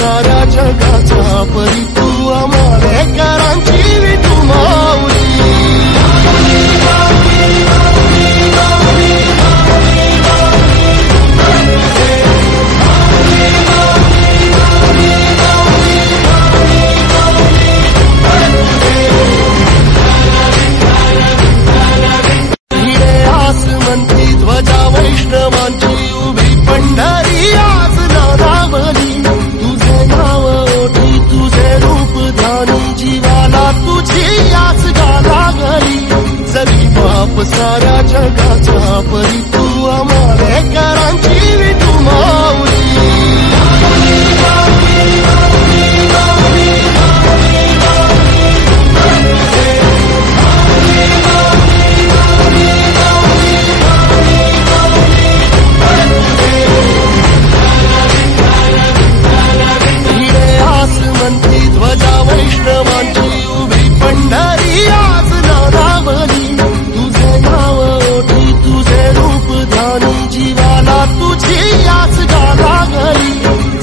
साऱ्या जगाचा परी तू आमालेकरांची विठू माऊली ध्वजा वैष्णवांची उभी पंढरी आज नादावली तुझे नाव ओठी तुझे रूप ध्यानी जीवाला तुझी आस गाला गली जरी बाप साऱ्या जगाचा परी तू आमालेकरांची विठू माऊली ध्वजा वैष्णवांची उभी पंढरी आज नादावली तुझे नाव ओठी तुझे रूप ध्यानी जीवाला तुझी आस गाला गली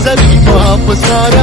जरी बाप सारा